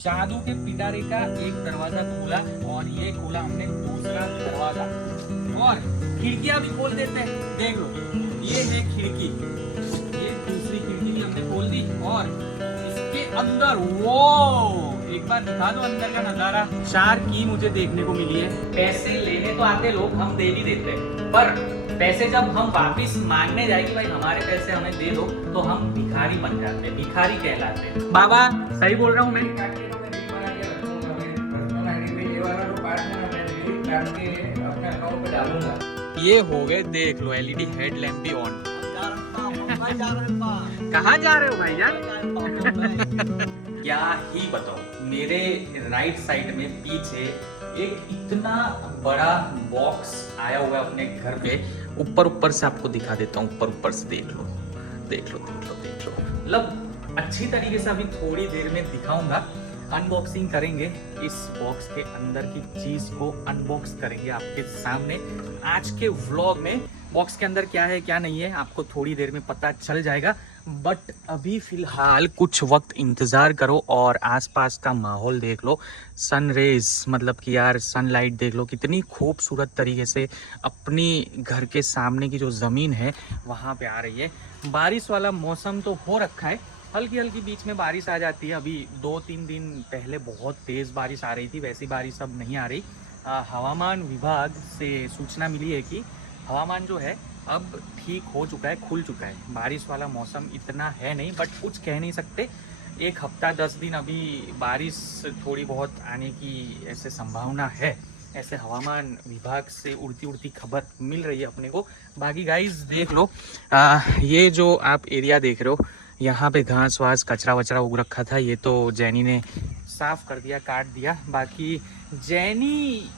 जादू के पिटारे का एक दरवाजा खोला और ये खोला हमने दूसरा दरवाजा और खिड़कियां भी खोल देते हैं। देख लो, ये है खिड़की, ये दूसरी खिड़की भी हमने खोल दी और इसके अंदर वो एक बार दिखा दो अंदर का नजारा। शार्क की मुझे देखने को मिली है। पैसे लेने तो आते लोग, हम दे भी देते हैं, पर पैसे जब हम वापिस मांगने जाए कि भाई हमारे पैसे हमें दे दो, तो हम भिखारी बन जाते हैं, भिखारी कहलाते हैं। बाबा सही बोल रहा हूँ मैं? ये हो गए, देख लो एलईडी हेडलैम्प भी ऑन। कहाँ जा रहे हो भाई यार? क्या ही बताओ, मेरे राइट साइड में पीछे एक इतना बड़ा बॉक्स आया हुआ है अपने घर पे। ऊपर से आपको दिखा देता हूँ, ऊपर से देख लो देख लो देख लो देख लो। मतलब अच्छी तरीके से अभी थोड़ी देर में दिखाऊंगा। अनबॉक्सिंग करेंगे, इस बॉक्स के अंदर की चीज को अनबॉक्स करेंगे आपके सामने आज के व्लॉग में। बॉक्स के अंदर क्या है क्या नहीं है आपको थोड़ी देर में पता चल जाएगा, बट अभी फिलहाल कुछ वक्त इंतज़ार करो और आसपास का माहौल देख लो। सन रेज, मतलब कि यार सनलाइट देख लो कितनी खूबसूरत तरीके से अपनी घर के सामने की जो ज़मीन है वहाँ पे आ रही है। बारिश वाला मौसम तो हो रखा है, हल्की हल्की बीच में बारिश आ जाती है। अभी 2-3 दिन पहले बहुत तेज़ बारिश आ रही थी, वैसी बारिश अब नहीं आ रही। हवामान विभाग से सूचना मिली है कि हवामान जो है अब ठीक हो चुका है, खुल चुका है। बारिश वाला मौसम इतना है नहीं, बट कुछ कह नहीं सकते। 1 हफ्ता 10 दिन अभी बारिश थोड़ी बहुत आने की ऐसे संभावना है, ऐसे हवामान विभाग से उड़ती उड़ती खबर मिल रही है अपने को। बाकी गाइस देख लो, ये जो आप एरिया देख रहे हो, यहाँ पे घास वास कचरा वचरा उग रखा था, ये तो जैनी ने साफ कर दिया, काट दिया। बाकी जैनी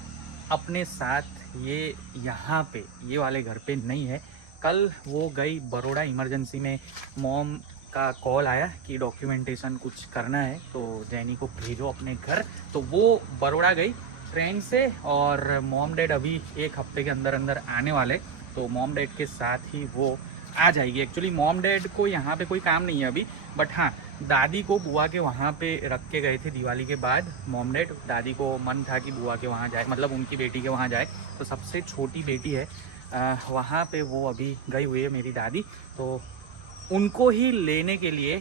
अपने साथ ये यहाँ पे ये वाले घर पे नहीं है। कल वो गई बड़ौदा, इमरजेंसी में मॉम का कॉल आया कि डॉक्यूमेंटेशन कुछ करना है तो जैनी को भेजो अपने घर, तो वो बड़ौदा गई ट्रेन से। और मॉम डैड अभी 1 हफ्ते के अंदर अंदर आने वाले, तो मॉम डैड के साथ ही वो आ जाएगी। एक्चुअली मॉम डैड को यहाँ पे कोई काम नहीं है अभी, बट हाँ दादी को बुआ के वहाँ पे रख के गए थे दिवाली के बाद मॉम डैड। दादी को मन था कि बुआ के वहाँ जाए, मतलब उनकी बेटी के वहाँ जाए, तो सबसे छोटी बेटी है वहाँ पे वो अभी गई हुई है मेरी दादी। तो उनको ही लेने के लिए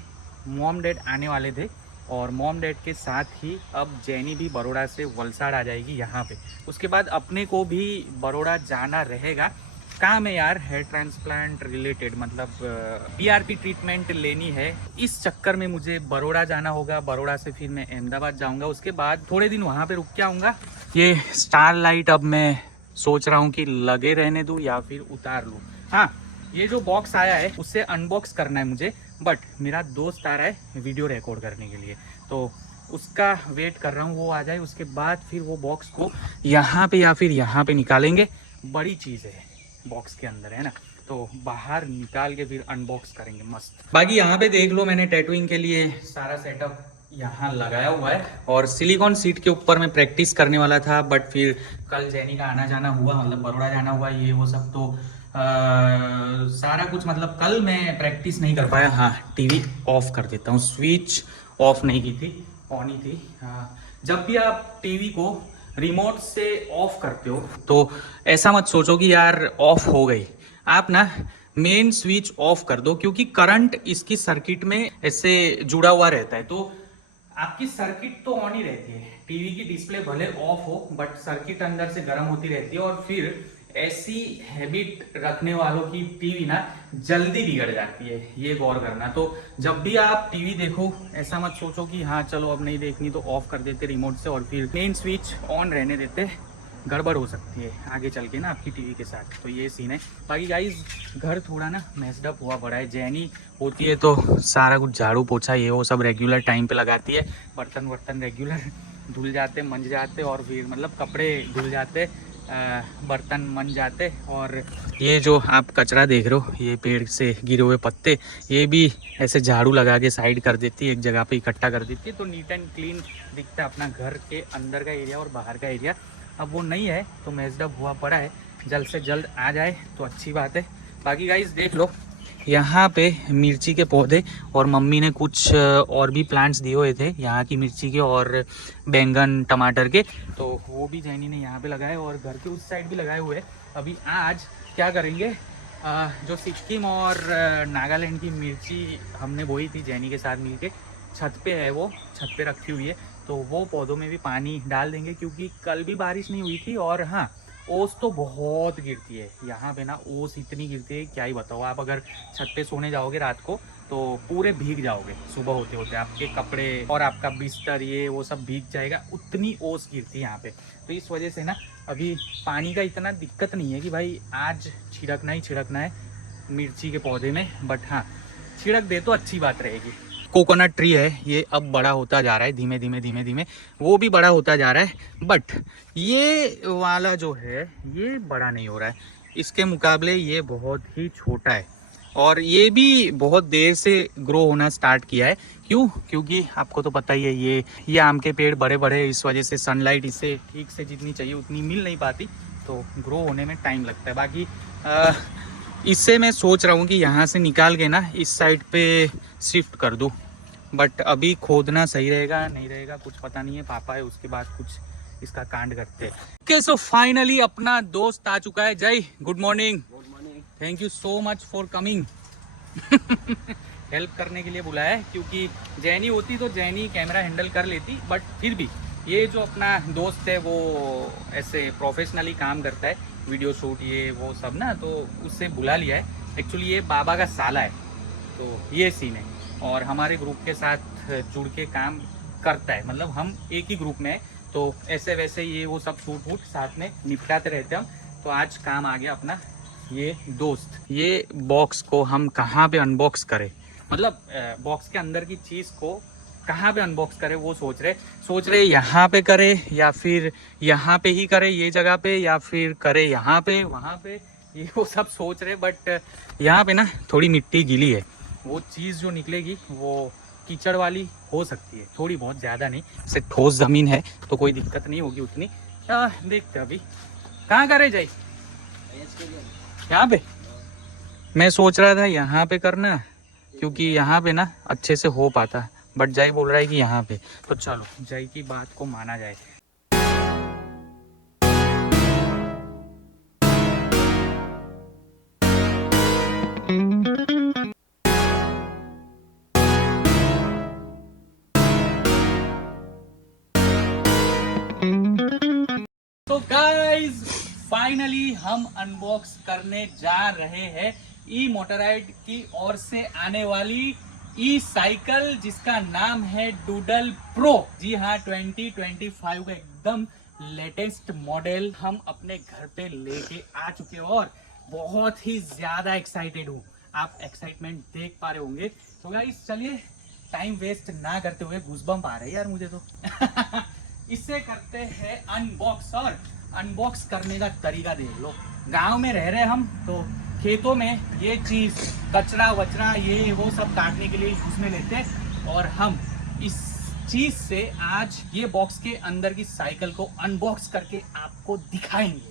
मॉम डैड आने वाले थे और मॉम डैड के साथ ही अब जैनी भी बड़ौदा से वलसाड़ आ जाएगी यहाँ पे। उसके बाद अपने को भी बड़ौदा जाना रहेगा, काम है यार, हेयर ट्रांसप्लांट रिलेटेड, मतलब पीआरपी ट्रीटमेंट लेनी है। इस चक्कर में मुझे बड़ौदा जाना होगा। बड़ौदा से फिर मैं अहमदाबाद जाऊंगा, उसके बाद थोड़े दिन वहाँ पे रुक के आऊँगा। ये स्टार लाइट अब मैं सोच रहा हूँ कि लगे रहने दूँ या फिर उतार लूँ। हाँ, ये जो बॉक्स आया है उससे अनबॉक्स करना है मुझे, बट मेरा दोस्त आ रहा है वीडियो रिकॉर्ड करने के लिए, तो उसका वेट कर रहा हूँ, वो आ जाए उसके बाद फिर वो बॉक्स को यहाँ पे या फिर यहाँ पे निकालेंगे। बड़ी चीज़ है बॉक्स के अंदर, है ना, तो बाहर निकाल के फिर अनबॉक्स करेंगे मस्त। बाकी यहाँ पे देख लो, मैंने टैटूइंग के लिए सारा सेटअप यहाँ लगाया हुआ है और सिलिकॉन सीट के ऊपर मैं प्रैक्टिस करने वाला था, बट फिर कल जैनी का आना जाना हुआ, मतलब बड़ौदा जाना हुआ, ये वो सब, तो सारा कुछ, मतलब कल मैं प्रैक्टिस नहीं कर पाया। हाँ, टीवी ऑफ कर देता हूँ, स्विच ऑफ नहीं की थी, ऑन ही थी। जब भी आप टीवी को रिमोट से ऑफ करते हो तो ऐसा मत सोचो कि यार ऑफ हो गई, आप ना मेन स्विच ऑफ कर दो, क्योंकि करंट इसकी सर्किट में ऐसे जुड़ा हुआ रहता है, तो आपकी सर्किट तो ऑन ही रहती है। टीवी की डिस्प्ले भले ऑफ हो, बट सर्किट अंदर से गर्म होती रहती है। और फिर ऐसी हैबिट रखने वालों की टीवी ना जल्दी बिगड़ जाती है, ये गौर करना। तो जब भी आप टीवी देखो ऐसा मत सोचो कि हाँ चलो अब नहीं देखनी तो ऑफ कर देते रिमोट से और फिर मेन स्विच ऑन रहने देते, गड़बड़ हो सकती है आगे चल के ना आपकी टीवी के साथ। तो ये सीन है। बाकी गाइस घर थोड़ा ना मेस्ड अप हुआ पड़ा है। जैनी होती है तो सारा कुछ झाड़ू पोछा ये वो सब रेगुलर टाइम पे लगाती है, बर्तन वर्तन रेगुलर धुल जाते, मंज जाते, और फिर मतलब कपड़े धुल जाते, बर्तन मन जाते। और ये जो आप कचरा देख रहे हो, ये पेड़ से गिरे हुए पत्ते, ये भी ऐसे झाड़ू लगा के साइड कर देती है, एक जगह पे इकट्ठा कर देती है, तो नीट एंड क्लीन दिखता है अपना घर के अंदर का एरिया और बाहर का एरिया। अब वो नहीं है तो मेस्ड अप हुआ पड़ा है, जल्द से जल्द आ जाए तो अच्छी बात है। बाकी गाइस देख लो, यहाँ पे मिर्ची के पौधे और मम्मी ने कुछ और भी प्लांट्स दिए हुए थे यहाँ की मिर्ची के और बैंगन टमाटर के, तो वो भी जैनी ने यहाँ पे लगाए और घर के उस साइड भी लगाए हुए हैं। अभी आज क्या करेंगे, जो सिक्किम और नागालैंड की मिर्ची हमने बोई थी जैनी के साथ मिलके, छत पे है, वो छत पे रखी हुई है, तो वो पौधों में भी पानी डाल देंगे क्योंकि कल भी बारिश नहीं हुई थी। और हाँ, ओस तो बहुत गिरती है यहाँ पे ना, ओस इतनी गिरती है क्या ही बताओ। आप अगर छत पे सोने जाओगे रात को तो पूरे भीग जाओगे, सुबह होते होते आपके कपड़े और आपका बिस्तर ये वो सब भीग जाएगा, उतनी ओस गिरती है यहाँ पे। तो इस वजह से ना अभी पानी का इतना दिक्कत नहीं है कि भाई आज छिड़कना ही छिड़कना है मिर्ची के पौधे में, बट हाँ छिड़क दे तो अच्छी बात रहेगी। कोकोनट ट्री है, ये अब बड़ा होता जा रहा है धीमे धीमे धीमे धीमे, वो भी बड़ा होता जा रहा है, बट ये वाला जो है ये बड़ा नहीं हो रहा है, इसके मुकाबले ये बहुत ही छोटा है और ये भी बहुत देर से ग्रो होना स्टार्ट किया है। क्यों? क्योंकि आपको तो पता ही है ये आम के पेड़ बड़े बड़े, इस वजह से सनलाइट इसे ठीक से जितनी चाहिए उतनी मिल नहीं पाती, तो ग्रो होने में टाइम लगता है। बाकी इससे मैं सोच रहा हूँ कि यहाँ से निकाल के ना इस साइड पे शिफ्ट कर दूँ, बट अभी खोदना सही रहेगा नहीं रहेगा कुछ पता नहीं है, पापा है उसके बाद कुछ इसका कांड करते हैं। ओके, सो फाइनली अपना दोस्त आ चुका है। जय, good morning. Thank you so much for coming. Help करने के लिए बुलाया है क्योंकि जैनी होती तो जैनी कैमरा हैंडल कर लेती, बट फिर भी ये जो अपना दोस्त है वो ऐसे प्रोफेशनली काम करता है, वीडियो शूट ये वो सब ना, तो उससे बुला लिया है। एक्चुअली ये बाबा का साला है, तो ये सीन है और हमारे ग्रुप के साथ जुड़ के काम करता है, मतलब हम एक ही ग्रुप में है, तो ऐसे वैसे ये वो सब शूट वूट साथ में निपटाते रहते हैं हम। तो आज काम आ गया अपना ये दोस्त। ये बॉक्स को हम कहाँ पे अनबॉक्स करें, मतलब बॉक्स के अंदर की चीज़ को कहाँ पे अनबॉक्स करें वो सोच रहे यहाँ पे करें या फिर यहाँ पे ही करें ये जगह पे, या फिर करें यहाँ पे वहाँ पे, ये वो सब सोच रहे। बट यहाँ पे ना थोड़ी मिट्टी गीली है, वो चीज़ जो निकलेगी वो कीचड़ वाली हो सकती है, थोड़ी बहुत, ज़्यादा नहीं, से ठोस ज़मीन है तो कोई दिक्कत नहीं होगी उतनी। देखते अभी कहाँ करे जाए, यहाँ पे मैं सोच रहा था यहाँ पे करना क्योंकि यहाँ पे ना अच्छे से हो पाता, बट जय बोल रहा है कि यहाँ पे, तो चलो जय की बात को माना जाए। तो गाइस फाइनली हम अनबॉक्स करने जा रहे हैं ई मोटराइड की ओर से आने वाली ई साइकिल, जिसका नाम है डूडल प्रो। जी हाँ, 2025 का एकदम लेटेस्ट मॉडल हम अपने घर पे लेके आ चुके हैं और बहुत ही ज्यादा एक्साइटेड हूँ। आप एक्साइटमेंट देख पा रहे होंगे। तो गाइस चलिए टाइम वेस्ट ना करते हुए, गूज़बम्प आ रहे हैं यार मुझे तो। इससे करते हैं अनबॉक्स, और अनबॉक्स करने का तरीका देख लो। गांव में रह रहे हम, तो खेतों में ये चीज कचरा वचरा ये वो सब काटने के लिए यूज में लेते हैं, और हम इस चीज से आज ये बॉक्स के अंदर की साइकिल को अनबॉक्स करके आपको दिखाएंगे।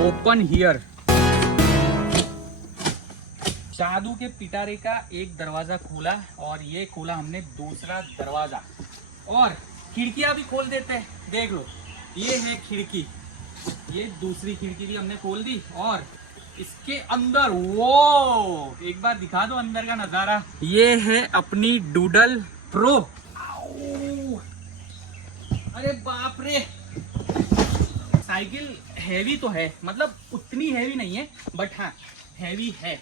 Open here. जादू के पिटारे का एक दरवाजा खोला और ये खोला हमने दूसरा दरवाजा, और खिड़कियां भी खोल देते हैं। देख लो, ये है खिड़की, ये दूसरी खिड़की भी हमने खोल दी, और इसके अंदर वो एक बार दिखा दो अंदर का नजारा। ये है अपनी डूडल प्रो। अरे बाप रे, साइकिल हैवी तो है, मतलब उतनी हैवी नहीं है, बट हाँ हैवी है।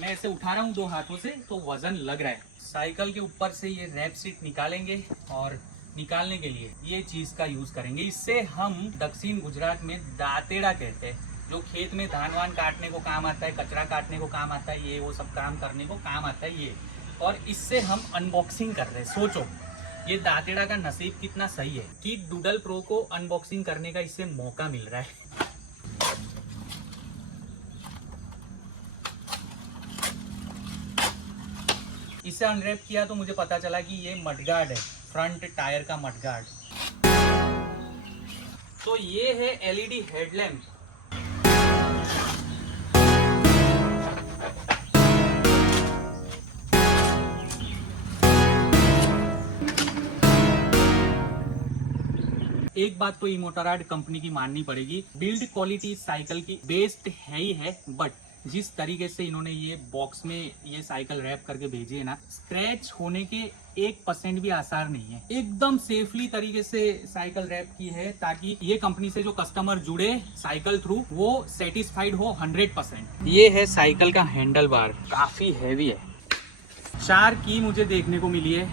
मैं इसे उठा रहा हूँ 2 हाथों से तो वजन लग रहा है। साइकिल के ऊपर से ये रैप सीट निकालेंगे और निकालने के लिए ये चीज का यूज करेंगे। इससे हम दक्षिण गुजरात में दातेड़ा कहते हैं, जो खेत में धान वान काटने को काम आता है, कचरा काटने को काम आता है, ये वो सब काम करने को काम आता है ये। और इससे हम अनबॉक्सिंग कर रहे हैं। सोचो ये दातेड़ा का नसीब कितना सही है कि डूडल प्रो को अनबॉक्सिंग करने का इससे मौका मिल रहा है। इसे अनरैप किया तो मुझे पता चला कि ये मडगार्ड है, फ्रंट टायर का मडगार्ड। तो ये है एलईडी हेडलैम्प। एक बात तो मोटोराड कंपनी की माननी पड़ेगी, बिल्ड क्वालिटी साइकिल की बेस्ट है ही है, बट जिस तरीके से इन्होंने ये बॉक्स में ये साइकिल रैप करके भेजी है ना, स्क्रैच होने के 1% भी आसार नहीं है। एकदम सेफली तरीके से साइकिल रैप की है ताकि ये कंपनी से जो कस्टमर जुड़े साइकिल थ्रू वो सेटिस्फाइड हो 100%। ये है साइकिल का हैंडल बार, काफी हैवी है। 4 की मुझे देखने को मिली है।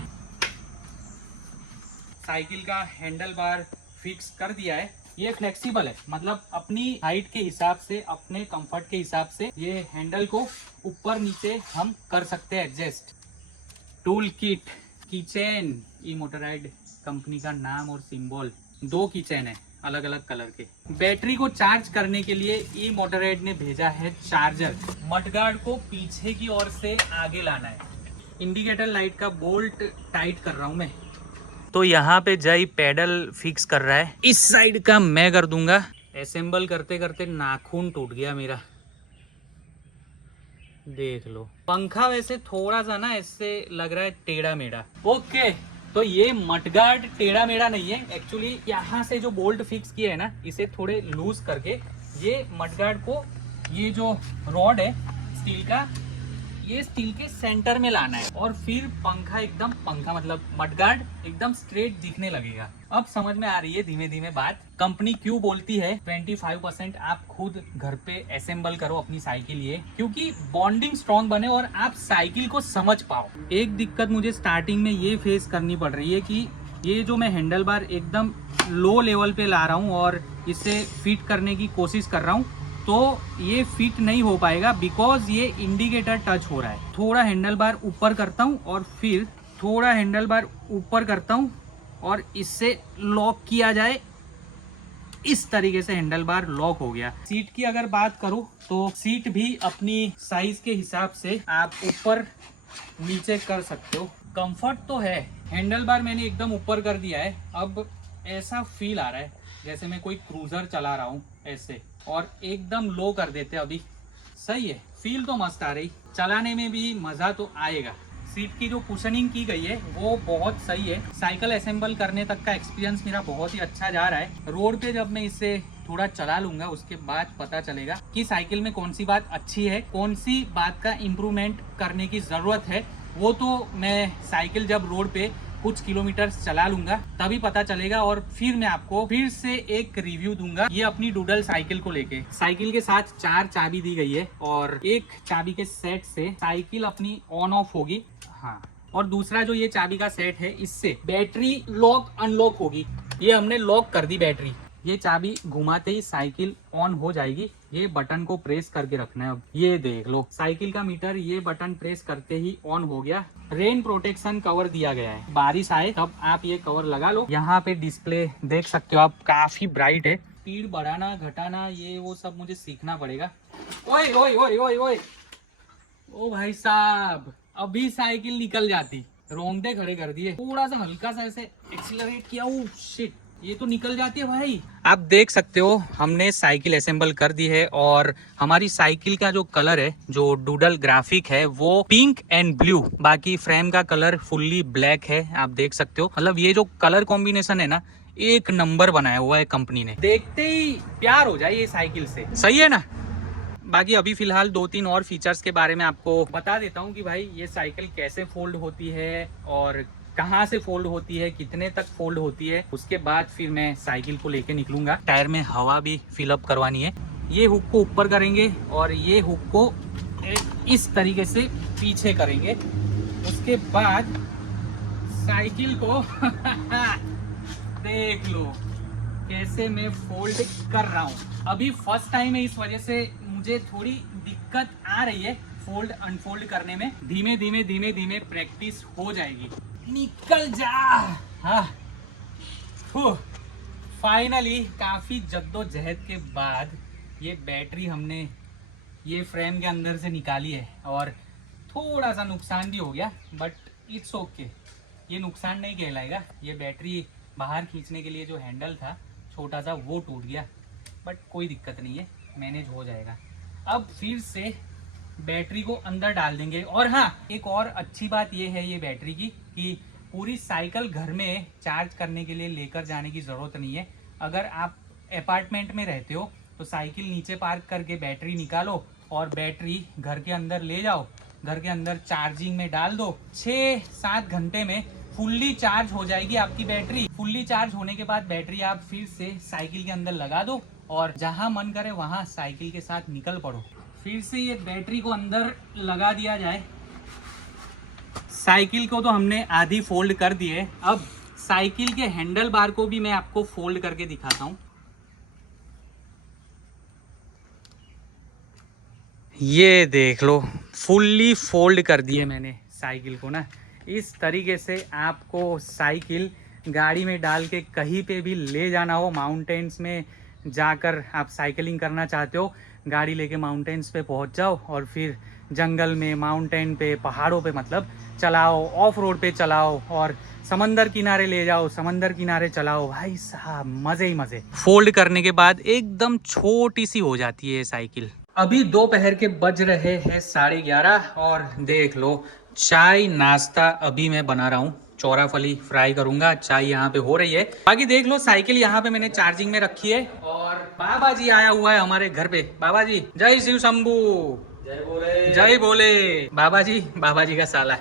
साइकिल का हैंडल बार फिक्स कर दिया है। ये फ्लेक्सिबल है, मतलब अपनी हाइट के हिसाब से, अपने कंफर्ट के हिसाब से ये हैंडल को ऊपर नीचे हम कर सकते हैं एडजस्ट। टूल किट, कीचेन, ई मोटोराइड कंपनी का नाम और सिंबल, 2 कीचेन है अलग अलग कलर के। बैटरी को चार्ज करने के लिए ई मोटोराइड ने भेजा है चार्जर। मडगार्ड को पीछे की ओर से आगे लाना है। इंडिकेटर लाइट का बोल्ट टाइट कर रहा हूं मैं। तो यहाँ पे जय पेडल फिक्स कर रहा है, इस साइड का मैं कर दूंगा। असेंबल करते करते नाखून टूट गया मेरा, देख लो। पंखा वैसे थोड़ा सा ना ऐसे लग रहा है टेढ़ा मेढ़ा। ओके, तो ये मडगार्ड टेढ़ा मेढ़ा नहीं है एक्चुअली। यहाँ से जो बोल्ट फिक्स किया है ना, इसे थोड़े लूज करके ये मडगार्ड को, ये जो रॉड है स्टील का, ये स्टील के सेंटर में लाना है और फिर पंखा एकदम, पंखा मतलब मडगार्ड एकदम स्ट्रेट दिखने लगेगा। अब समझ में आ रही है धीमे धीमे बात, कंपनी क्यों बोलती है 25% आप खुद घर पे असेंबल करो अपनी साइकिल, ये क्योंकि बॉन्डिंग स्ट्रॉन्ग बने और आप साइकिल को समझ पाओ। एक दिक्कत मुझे स्टार्टिंग में ये फेस करनी पड़ रही है कि ये जो मैं हैंडल बार एकदम लो लेवल पे ला रहा हूँ और इसे फिट करने की कोशिश कर रहा हूँ, तो ये फिट नहीं हो पाएगा बिकॉज ये इंडिकेटर टच हो रहा है। थोड़ा हैंडल बार ऊपर करता हूँ और फिर थोड़ा हैंडल बार ऊपर करता हूँ और इससे लॉक किया जाए, इस तरीके से हैंडल बार लॉक हो गया। सीट की अगर बात करूँ तो सीट भी अपनी साइज के हिसाब से आप ऊपर नीचे कर सकते हो। कंफर्ट तो है। हैंडल बार मैंने एकदम ऊपर कर दिया है। अब ऐसा फील आ रहा है जैसे मैं कोई क्रूजर चला रहा हूँ ऐसे, और एकदम लो कर देते अभी। सही है, फील तो मस्त आ रही, चलाने में भी मज़ा तो आएगा। सीट की जो कुशनिंग की गई है वो बहुत सही है। साइकिल असेंबल करने तक का एक्सपीरियंस मेरा बहुत ही अच्छा जा रहा है। रोड पे जब मैं इसे थोड़ा चला लूंगा उसके बाद पता चलेगा कि साइकिल में कौन सी बात अच्छी है, कौन सी बात का इम्प्रूवमेंट करने की ज़रूरत है। वो तो मैं साइकिल जब रोड पे कुछ किलोमीटर चला लूंगा तभी पता चलेगा और फिर मैं आपको फिर से एक रिव्यू दूंगा ये अपनी डूडल साइकिल को लेके। साइकिल के साथ 4 चाबी दी गई है और एक चाबी के सेट से साइकिल अपनी ऑन ऑफ होगी। हाँ, और दूसरा जो ये चाबी का सेट है इससे बैटरी लॉक अनलॉक होगी। ये हमने लॉक कर दी बैटरी। ये चाबी घुमाते ही साइकिल ऑन हो जाएगी। ये बटन को प्रेस करके रखना है। अब ये देख लो, साइकिल का मीटर ये बटन प्रेस करते ही ऑन हो गया। रेन प्रोटेक्शन कवर दिया गया है, बारिश आए तब आप ये कवर लगा लो। यहाँ पे डिस्प्ले देख सकते हो आप, काफी ब्राइट है। स्पीड बढ़ाना घटाना ये वो सब मुझे सीखना पड़ेगा। ओए ओए ओए ओए ओए, ओ भाई साहब, अभी साइकिल निकल जाती, रोंगटे खड़े कर दिए। थोड़ा सा हल्का सा ऐसे एक्सीलरेट किया, ओ शिट, ये तो निकल जाती है भाई। आप देख सकते हो हमने साइकिल असेंबल कर दी है और हमारी साइकिल का जो कलर है, जो डूडल ग्राफिक है, वो पिंक एंड ब्लू, बाकी फ्रेम का कलर फुल्ली ब्लैक है। आप देख सकते हो, मतलब ये जो कलर कॉम्बिनेशन है ना, एक नंबर बनाया हुआ है कंपनी ने। देखते ही प्यार हो जाए ये साइकिल से, सही है ना। बाकी अभी फिलहाल 2-3 और फीचर्स के बारे में आपको बता देता हूँ कि भाई ये साइकिल कैसे फोल्ड होती है और कहाँ से फोल्ड होती है, कितने तक फोल्ड होती है। उसके बाद फिर मैं साइकिल को लेके निकलूंगा। टायर में हवा भी फिलअप करवानी है। ये हुक को ऊपर करेंगे और ये हुक को इस तरीके से पीछे करेंगे। उसके बाद साइकिल को देख लो कैसे मैं फोल्ड कर रहा हूँ। अभी फर्स्ट टाइम है, इस वजह से मुझे थोड़ी दिक्कत आ रही है फोल्ड अनफोल्ड करने में। धीमे धीमे धीमे धीमे प्रैक्टिस हो जाएगी। निकल जा। हाँ, फाइनली काफी जद्दोजहद के बाद ये बैटरी हमने ये फ्रेम के अंदर से निकाली है और थोड़ा सा नुकसान भी हो गया, बट इट्स ओके। ये नुकसान नहीं कहलाएगा। ये बैटरी बाहर खींचने के लिए जो हैंडल था, छोटा सा वो टूट गया, बट कोई दिक्कत नहीं है, मैनेज हो जाएगा। अब फिर से बैटरी को अंदर डाल देंगे। और हाँ, एक और अच्छी बात ये है ये बैटरी की कि पूरी साइकिल घर में चार्ज करने के लिए लेकर जाने की ज़रूरत नहीं है। अगर आप अपार्टमेंट में रहते हो तो साइकिल नीचे पार्क करके बैटरी निकालो और बैटरी घर के अंदर ले जाओ, घर के अंदर चार्जिंग में डाल दो। 6-7 घंटे में फुल्ली चार्ज हो जाएगी आपकी बैटरी। फुल्ली चार्ज होने के बाद बैटरी आप फिर से साइकिल के अंदर लगा दो और जहां मन करे वहां साइकिल के साथ निकल पड़ो। फिर से ये बैटरी को अंदर लगा दिया जाए। साइकिल को तो हमने आधी फोल्ड कर दी है। अब साइकिल के हैंडल बार को भी मैं आपको फोल्ड करके दिखाता हूँ। ये देख लो, फुल्ली फोल्ड कर दिए मैंने साइकिल को ना। इस तरीके से आपको साइकिल गाड़ी में डाल के कहीं पे भी ले जाना हो, माउंटेन्स में जाकर आप साइकिलिंग करना चाहते हो, गाड़ी लेके माउंटेन्स पे पहुंच जाओ और फिर जंगल में, माउंटेन पे, पहाड़ों पे मतलब चलाओ, ऑफ रोड पे चलाओ और समंदर किनारे ले जाओ, समंदर किनारे चलाओ। भाई साहब मज़े ही मज़े। फोल्ड करने के बाद एकदम छोटी सी हो जाती है साइकिल। अभी दोपहर के बज रहे हैं 11:30 और देख लो चाय नाश्ता अभी मैं बना रहा हूँ। चौराफली फ्राई करूंगा, चाय यहाँ पे हो रही है। बाकी देख लो साइकिल यहाँ पे मैंने चार्जिंग में रखी है और बाबा जी आया हुआ है हमारे घर पे। बाबा जी जय शिव शंभू, जय बोले, जय बोले। बाबा जी का साला।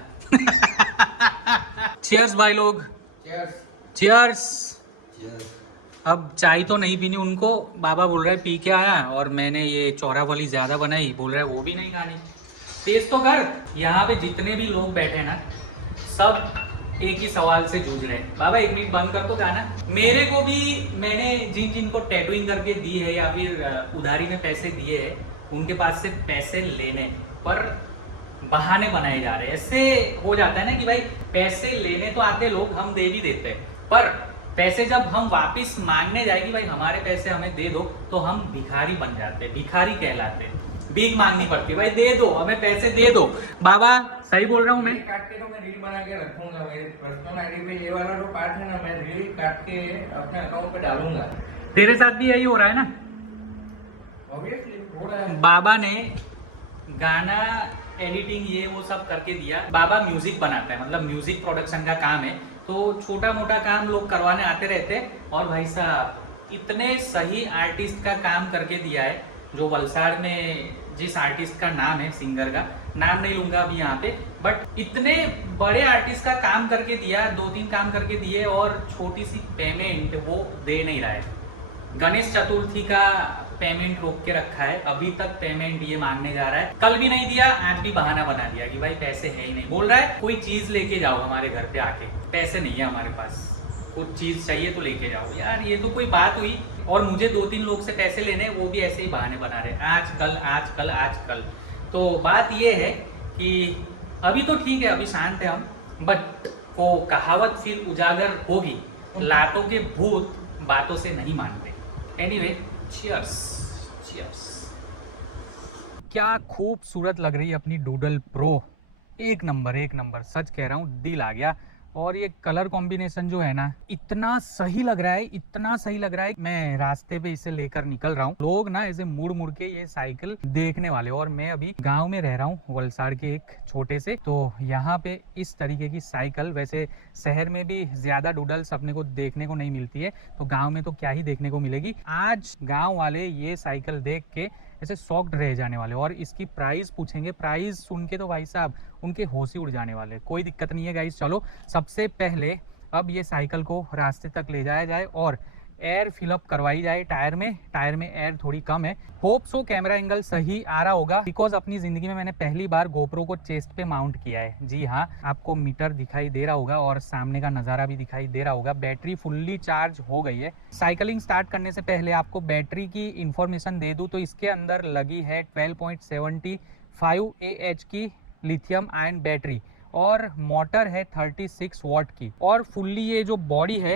चीयर्स भाई लोग, चीयर्स। अब चाय तो नहीं पीनी उनको, बाबा बोल रहे पी के आया और मैंने ये चौराफली ज्यादा बनाई, बोल रहे वो भी नहीं खानी। टेस्ट तो कर। यहाँ पे जितने भी लोग बैठे ना सब एक ही सवाल से जूझ रहे हैं, बाबा 1 मिनट बंद कर तो गाना। मेरे को भी मैंने जिनको टैटूइंग करके दी है या फिर उधारी में पैसे दिए हैं उनके पास से पैसे लेने पर बहाने बनाए जा रहे हैं। ऐसे हो जाता है ना कि भाई पैसे लेने तो आते लोग, हम दे भी देते हैं, पर पैसे जब हम वापस मांगने जाएगी भाई हमारे पैसे हमें दे दो, तो हम भिखारी बन जाते हैं, भिखारी कहलाते हैं। भीख मांगनी पड़ती है, भाई दे दो हमें पैसे दे दो। बाबा सही बोल रहा हूँ मैं? काट के तो मैं रील बना के रखूंगा मेरे पर्सनल आईडी पे। ये वाला जो पार्ट है ना मैं रील काट के अपने अकाउंट पे डालूंगा। तेरे साथ भी यही हो रहा है ना? ऑब्वियसली हो रहा है। बाबा ने गाना एडिटिंग ये वो सब करके दिया। बाबा म्यूजिक बनाता है, मतलब म्यूजिक प्रोडक्शन का काम है, तो छोटा मोटा काम लोग करवाने आते रहते हैं। और भाई साहब इतने सही आर्टिस्ट का काम करके दिया है, जो वलसाड़ में जिस आर्टिस्ट का नाम है, सिंगर का नाम नहीं लूंगा अभी यहाँ पे, बट इतने बड़े आर्टिस्ट का काम करके दिया, 2-3 काम करके दिए और छोटी सी पेमेंट वो दे नहीं रहा है। गणेश चतुर्थी का पेमेंट रोक के रखा है, अभी तक पेमेंट ये मांगने जा रहा है। कल भी नहीं दिया, आज भी बहाना बना दिया कि भाई पैसे है ही नहीं। बोल रहा है कोई चीज लेके जाओ हमारे घर पे आके, पैसे नहीं है हमारे पास, कुछ चीज चाहिए तो लेके जाओ। यार ये तो कोई बात हुई? और मुझे 2-3 लोग से पैसे लेने, वो भी ऐसे ही बहाने बना रहे, आजकल आजकल आजकल। तो बात ये है कि अभी तो ठीक है, अभी शांत है हम, बट वो कहावत फिर उजागर होगी, लातों के भूत बातों से नहीं मानते। Anyway cheers, cheers. क्या खूबसूरत लग रही है अपनी डूडल प्रो, एक नंबर एक नंबर, सच कह रहा हूँ, दिल आ गया। और ये कलर कॉम्बिनेशन जो है ना इतना सही लग रहा है, इतना सही लग रहा है। मैं रास्ते पे इसे लेकर निकल रहा हूँ, लोग ना ऐसे मुड़ मुड़ के ये साइकिल देखने वाले। और मैं अभी गांव में रह रहा हूँ, वलसाड़ के एक छोटे से, तो यहाँ पे इस तरीके की साइकिल, वैसे शहर में भी ज्यादा डूडल्स अपने को देखने को नहीं मिलती है, तो गाँव में तो क्या ही देखने को मिलेगी। आज गाँव वाले ये साइकिल देख के ऐसे शॉक्ड रह जाने वाले, और इसकी प्राइस पूछेंगे, प्राइस सुन के तो भाई साहब उनके होश ही उड़ जाने वाले। कोई दिक्कत नहीं है गाइस, चलो सबसे पहले अब ये साइकिल को रास्ते तक ले जाया जाए और एयर फिलअप करवाई जाए टायर में। टायर में एयर थोड़ी कम है, होप सो कैमरा एंगल सही आ रहा होगा, बिकॉज अपनी जिंदगी में मैंने पहली बार गोप्रो को चेस्ट पे माउंट किया है। जी हाँ, आपको मीटर दिखाई दे रहा होगा और सामने का नज़ारा भी दिखाई दे रहा होगा। बैटरी फुल्ली चार्ज हो गई है। साइकिलिंग स्टार्ट करने से पहले आपको बैटरी की इंफॉर्मेशन दे दूँ तो इसके अंदर लगी है 12.75 AH की लिथियम आयन बैटरी और मोटर है 36 वॉट की। और फुल्ली ये जो बॉडी है,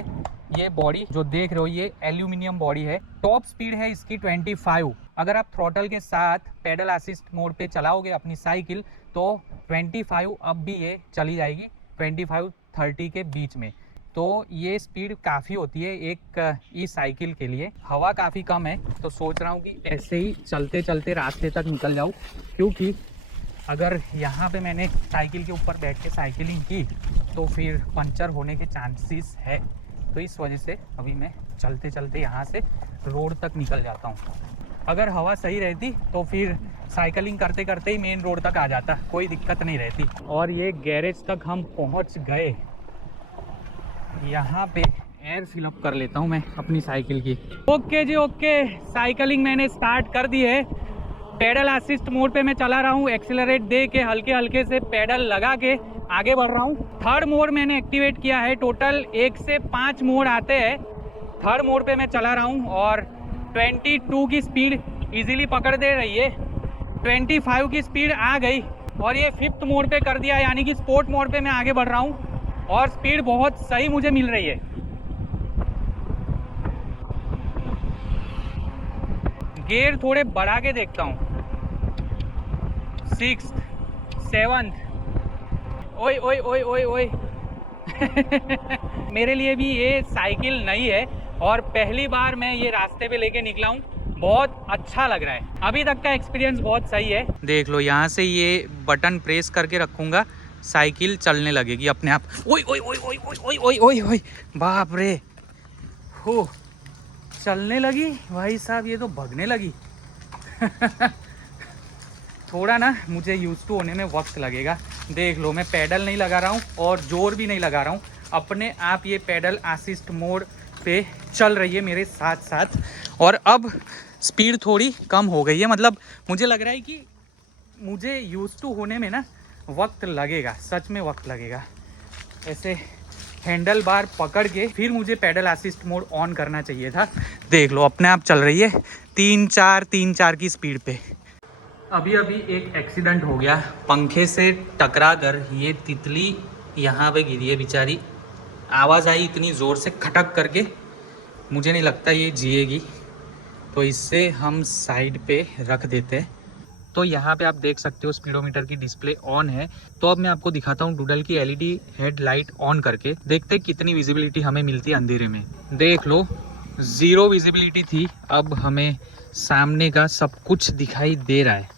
ये बॉडी जो देख रहे हो ये एल्यूमिनियम बॉडी है। टॉप स्पीड है इसकी 25। अगर आप थ्रॉटल के साथ पेडल असिस्ट मोड पे चलाओगे अपनी साइकिल तो 25 अब भी ये चली जाएगी 25-30 के बीच में। तो ये स्पीड काफ़ी होती है एक ई साइकिल के लिए। हवा काफ़ी कम है तो सोच रहा हूँ कि ऐसे ही चलते चलते रास्ते तक निकल जाऊँ, क्योंकि अगर यहाँ पे मैंने साइकिल के ऊपर बैठ के साइकिलिंग की तो फिर पंचर होने के चांसेस है। तो इस वजह से अभी मैं चलते चलते यहाँ से रोड तक निकल जाता हूँ। अगर हवा सही रहती तो फिर साइकिलिंग करते करते ही मेन रोड तक आ जाता, कोई दिक्कत नहीं रहती। और ये गैरेज तक हम पहुँच गए। यहाँ पे एयर फिलअप कर लेता हूँ मैं अपनी साइकिल की। ओके जी ओके, साइकिलिंग मैंने स्टार्ट कर दी है। पेडल असिस्ट मोड पे मैं चला रहा हूँ, एक्सीलरेट दे के हल्के हल्के से पेडल लगा के आगे बढ़ रहा हूँ। थर्ड मोड मैंने एक्टिवेट किया है। टोटल 1 से 5 मोड आते हैं। थर्ड मोड पे मैं चला रहा हूँ और 22 की स्पीड इजीली पकड़ दे रही है। 25 की स्पीड आ गई और ये 5th मोड पे कर दिया, यानी कि स्पोर्ट मोड पे मैं आगे बढ़ रहा हूँ और स्पीड बहुत सही मुझे मिल रही है। गियर थोड़े बढ़ा के देखता हूँ। 6th 7th, ओए ओए ओए ओए ओए मेरे लिए भी ये साइकिल नई है और पहली बार मैं ये रास्ते पे लेके निकला हूँ। बहुत अच्छा लग रहा है, अभी तक का एक्सपीरियंस बहुत सही है। देख लो, यहाँ से ये बटन प्रेस करके रखूँगा, साइकिल चलने लगेगी अपने आप। ओए ओए ओए ओए ओए ओए ओए ओए ओए, बाप रे, हो चलने लगी भाई साहब, ये तो भगने लगी थोड़ा ना मुझे यूज टू होने में वक्त लगेगा। देख लो, मैं पैडल नहीं लगा रहा हूँ और जोर भी नहीं लगा रहा हूँ, अपने आप ये पैडल असिस्ट मोड पे चल रही है मेरे साथ साथ। और अब स्पीड थोड़ी कम हो गई है, मतलब मुझे लग रहा है कि मुझे यूज टू होने में ना वक्त लगेगा, सच में वक्त लगेगा। ऐसे हैंडल बार पकड़ के फिर मुझे पैडल असिस्ट मोड ऑन करना चाहिए था। देख लो, अपने आप चल रही है 3-4 की स्पीड पे। अभी एक एक्सीडेंट हो गया, पंखे से टकरा कर ये तितली यहाँ पे गिरी है बेचारी। आवाज़ आई इतनी ज़ोर से खटक करके, मुझे नहीं लगता ये जिएगी, तो इससे हम साइड पे रख देते हैं। तो यहाँ पे आप देख सकते हो स्पीडोमीटर की डिस्प्ले ऑन है। तो अब मैं आपको दिखाता हूँ डूडल की एलईडी हेडलाइट ऑन करके, देखते हैं कितनी विजिबिलिटी हमें मिलती है अंधेरे में। देख लो, 0 विजिबिलिटी थी, अब हमें सामने का सब कुछ दिखाई दे रहा है।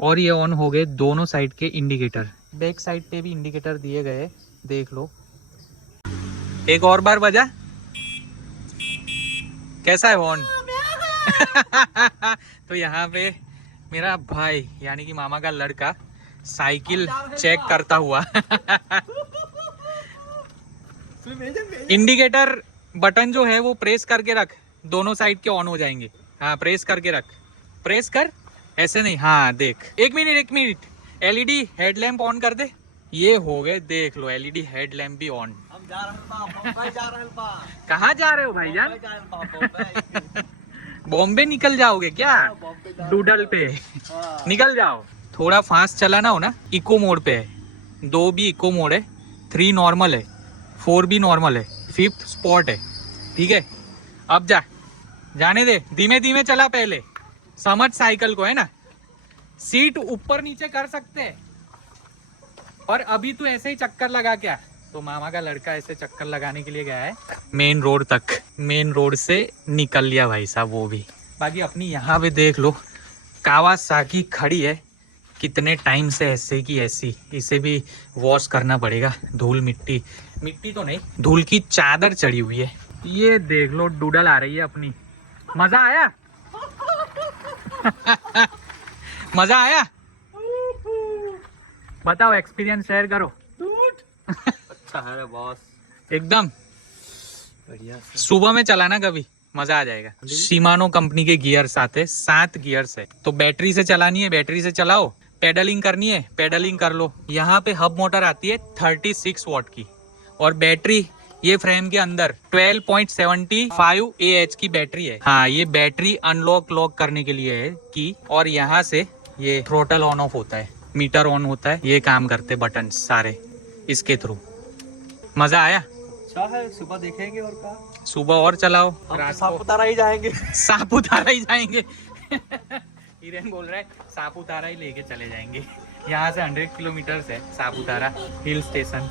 और ये ऑन हो गए दोनों साइड के इंडिकेटर, बैक साइड पे भी इंडिकेटर दिए गए, देख लो। एक और बार बजा, कैसा है हॉर्न तो यहाँ पे मेरा भाई यानी कि मामा का लड़का साइकिल चेक करता हुआ इंडिकेटर बटन जो है वो प्रेस करके रख, दोनों साइड के ऑन हो जाएंगे। हाँ, प्रेस करके रख, प्रेस कर, ऐसे नहीं। हाँ देख, एक मिनट, एलईडी हेडलैम्प ऑन कर दे। ये हो गए, देख लो एलईडी हेडलैम्प भी ऑन। कहाँ जा रहे हो भाईजान? बॉम्बे निकल जाओगे क्या? डूडल पे निकल जाओ। थोड़ा फास्ट चलाना हो ना, इको मोड पे है, 2 भी इको मोड है, 3 नॉर्मल है, 4 भी नॉर्मल है, 5th स्पॉट है, ठीक है। अब जाने दे, धीमे धीमे चला, पहले समझ साइकिल को, है ना। सीट ऊपर नीचे कर सकते हैं। और अभी तू ऐसे ही चक्कर लगा क्या? तो मामा का लड़का ऐसे चक्कर लगाने के लिए गया है मेन रोड तक, मेन रोड से निकल लिया भाई साहब वो भी। बाकी अपनी यहाँ पे देख लो, कावासाकी खड़ी है, कितने टाइम से ऐसे की ऐसी, इसे भी वॉश करना पड़ेगा। धूल मिट्टी तो नहीं, धूल की चादर चढ़ी हुई है। ये देख लो, डूडल आ रही है अपनी। मजा आया मजा आया? बताओ, एक्सपीरियंस शेयर करो। अच्छा है बॉस, एकदम बढ़िया। सुबह में चलाना कभी, मजा आ जाएगा। शिमानो कंपनी के गियर्स आते हैं, 7 गियर्स है। तो बैटरी से चलानी है, बैटरी से चलाओ। पेडलिंग करनी है, पेडलिंग कर लो। यहाँ पे हब मोटर आती है 36 वॉट की, और बैटरी ये फ्रेम के अंदर 12.75 AH की बैटरी है। हाँ, ये बैटरी अनलॉक लॉक करने के लिए है की। और यहाँ से ये थ्रोटल ऑन ऑफ होता है, मीटर ऑन होता है, ये काम करते बटन सारे इसके थ्रू। मजा आया? अच्छा है, सुबह देखेंगे और क्या, सुबह और चलाओ। सापुतारा ही जाएंगे सापुतारा ही जाएंगे हिरेन बोल रहा है सापुतारा ही लेके चले जाएंगे। यहाँ से 100 किलोमीटर है सापुतारा हिल स्टेशन।